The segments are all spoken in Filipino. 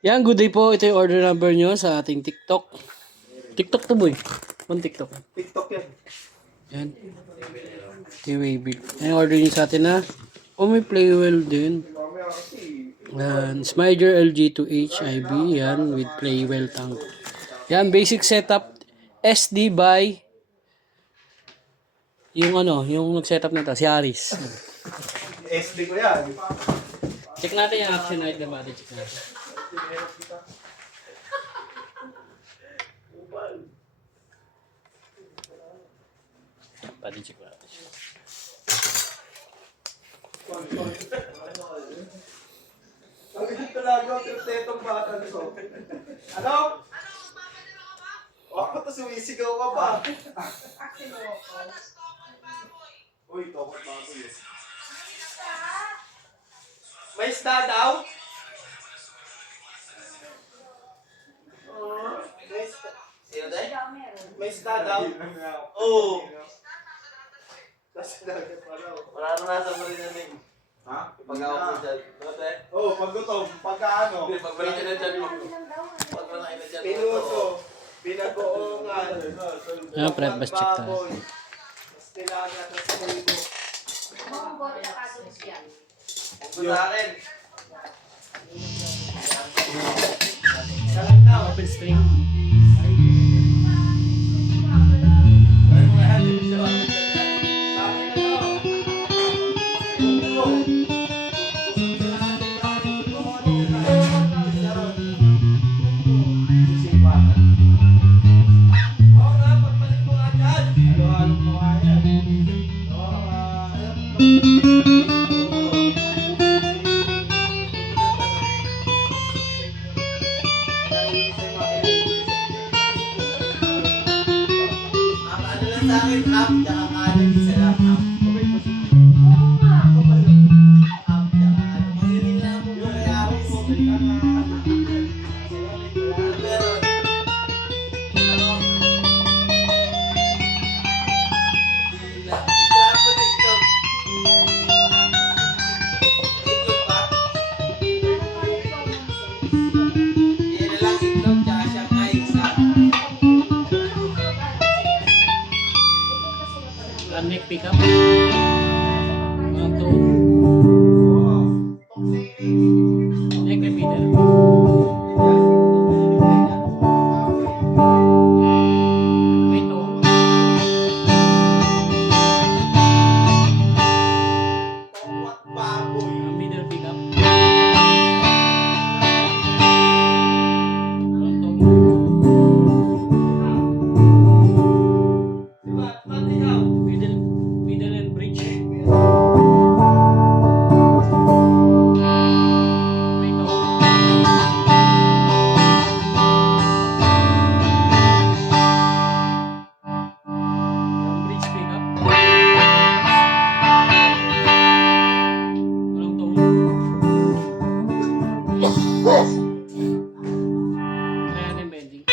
Yan, good day po. Ito yung order number nyo sa ating TikTok. TikTok to boy. One TikTok. TikTok yan. Yan. T-Wavy. Yan order nyo sa atin na. Oh, may Playwell din. Yan. Smider LG2 HIB. Yan. With Playwell tank. Yan. Basic setup. SD by yung ano, yung nag-setup na to, si Aris. SD ko yan. Check natin yung action item natin. Check natin. Pati check natin. Ang ito talaga ang tetong bata nito. Ano? Ako to sumisigaw ka pa. Uy, tokot pa ako yun. May isda daw? May isda. Sino day? May isda daw? Oo. Wala na nasa mo rin namin. Ha? Pag-ako mo dyan. Oo, pag gutom. Pagka ano? Pagbalik ka na dyan mo. Pag wala ka na dyan. Pinuto. Binagoongan. Ah, pre, bas check tayo. Stilaga at sumulibo. Huwag sa akin. Salang daw. Open string. Sa akin, up, tsaka kanan, isa lang, up. Up, tsaka ano. Mangirin lang po yung kayawis. Ano meron? Ano? Itlog po na itlog. Itlog pa? Yan na lang itlog, tsaka siyangay, isa. Neck pickup. Ang to. Neck repeater. Wait, oh. Middle pickup. Ang to. Middle and bridge. Wait, oh. Yung bridge pickup. Walang tone. Try natin bending.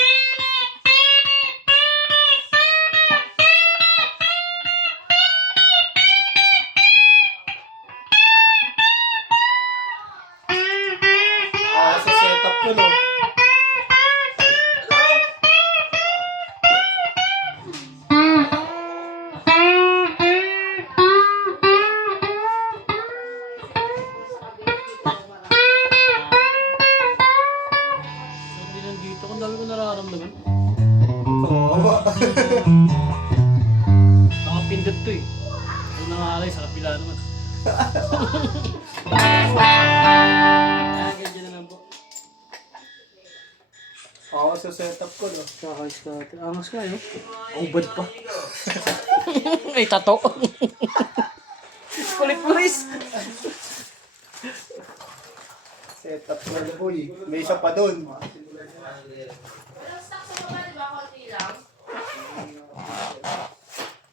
Sa setup ko, no? So, hindi lang dito. Kung dami ko nararamdaman. Oo. Nakapindot to eh. Ano nangalay sa kapila naman. Ganyan na lang po. Oo, sa setup ko, no? Kakayos ka natin. Angas ka yun. Ubad pa. Ay, tato. Kulit mo ris. Setup ko na, boy. May isa pa dun.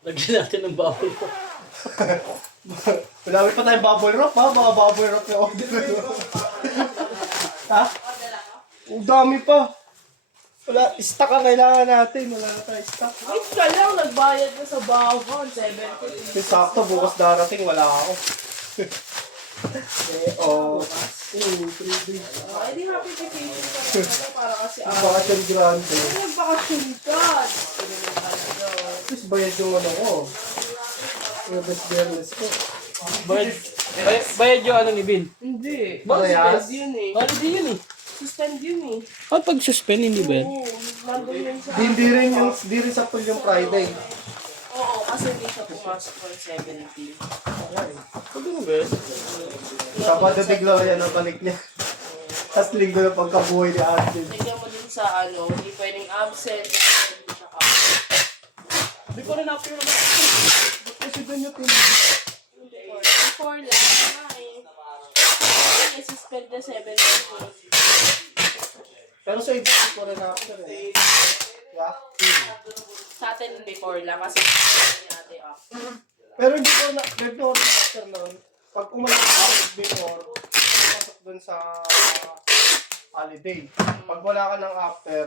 Lagyan natin ng bubble po. Malami pa tayong bubble wrap, ha? Mga bubble wrap na order. Ha? Ang dami pa. Wala, stock ang kailangan natin. Wala na tayo stock. Wait ka lang, nagbayad na sa bawon, 70. Sakto, bukas darating, wala ako. Oh, 2, 3 days. Ay, di happy vacation. Ano, para kasi Bakasyon grande. nagbakasyon ka. Tapos bayad yung ano ko. Yung best fairness ko. Bayad yung ano ni Bin. Hindi. Parehas? Suspend yun eh. Holiday yun eh. Suspend yun eh. Pag suspend, hindi ba yan? Oo, nandun yun sa... Hindi rin sa pool yung Friday. Oo, kasi hindi siya pumasok ng 17. Sabado bigla yan ang balik niya. Tapos linggo na pagkabuhay ni Arvin. Tignan mo din sa ano, hindi pwedeng absent. Tsaka, Hindi ko rin na-appear naman. Kasi doon yung team. before lang, may suspend na 17. Pero sa iba, hindi ko rin after eh. Yeah? Sa atin before lang kasi hindi natin after. Pero hindi ko na, before after nun, pag umalis ako before, pasok dun sa holiday. Pag wala ka ng after,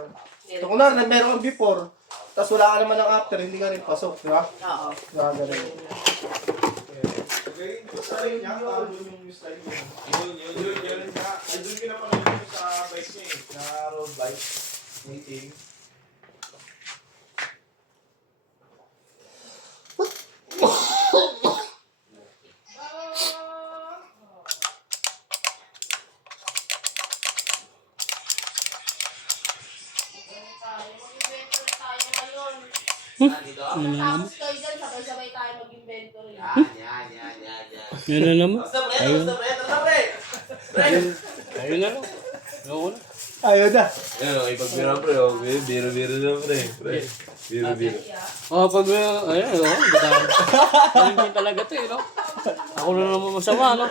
so kung na meron kang before, tapos wala ka naman ng after, hindi ka rin pasok, di ba? Oo. Gagawin. Okay, style niya, yung style niya. Yun. Doon pinapanood ko sa bike niya eh, na road bike. Meeting. Tapos kayo dyan, sabay-sabay tayo mag-inventory. Yan. Yan na naman. Basta pre. Ayun na lang. Ayoko na. Ayun na. Yan, okay, pagbira pre, biro na pre. Biro. Pag, ayun, ayun talaga to eh, no? Ako na naman masama, no?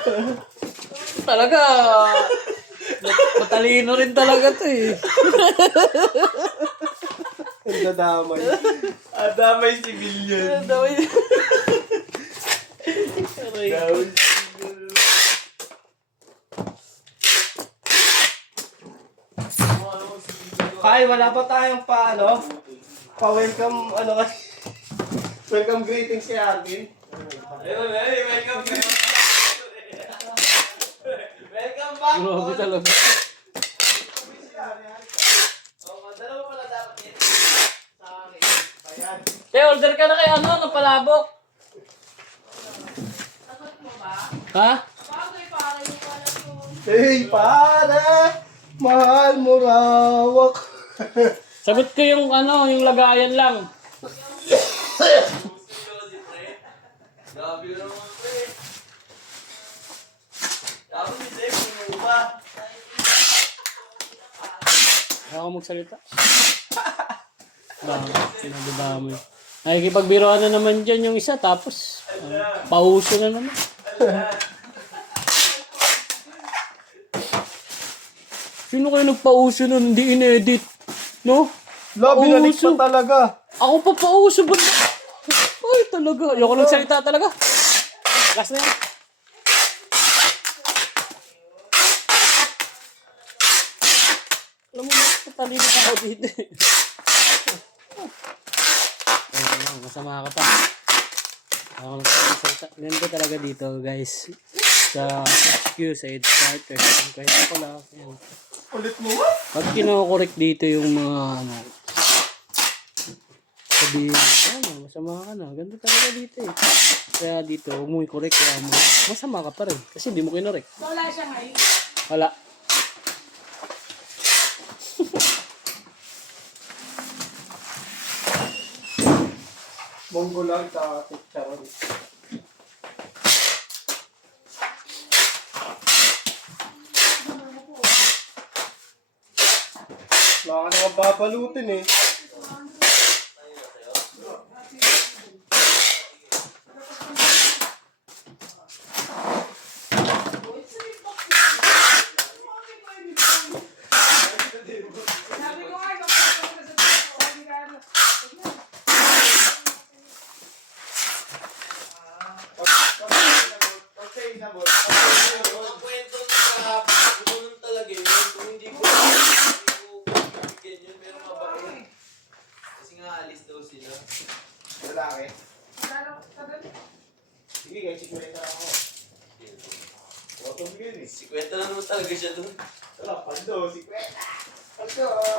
Talaga, matalino rin talaga to eh. Ang dadamay. Adamay civilian. Ay, wala pa tayong pa-welcome, welcome greetings kay Arvin. Ayun, welcome. Welcome back. Grabe talaga. Dalawa pala dapat yan. Sa akin. Ayan. Order ka na kay ano, ng palabok. Sagot mo ba? Ha? Bagay, para yung pala yun. Hey, pare! Mahal mo rawak. Sagot ko yung ano, yung lagayan lang. Grabe naman pre. Tapos si Dave, pa. Ako magsalita. Dami. Nakikipagbiroan na naman dyan yung isa, tapos pauso na naman. Sino kayo nagpauso nun, hindi inedit? No? Labi na Pauso. pa talaga. Ako pa pauso ba? Ay, talaga. Ayoko nagsalita talaga. Last na yan. Alam mo, matalino pa ako dito. Masama ka pa. Ako nagsalita. Ganda talaga dito, guys. Sa HQ, sa headquarters. Kahit ako lang. Yan. Ulit mo ba? Pag kinokorek dito yung mga ano, sabihin, ano, masama ka na. Ganda talaga dito eh. Kaya dito, huwag mo i-correct. Kaya masama ka pa rin. Kasi hindi mo kinorek. So, wala siya ngayon. Wala. Monggo lang sa chicharon. Wala ka naman babalutin eh. Ang kwento ng kahapon, ganun talaga yun. Kung hindi ko bigyan yun, meron ka ba yun? Kasi nga alis daw sila. Lalaki. Sige guys, sikwenta lang ako. Otong yun eh. Si kwenta na naman talaga siya dun. Wala, pando, sikwenta. ka.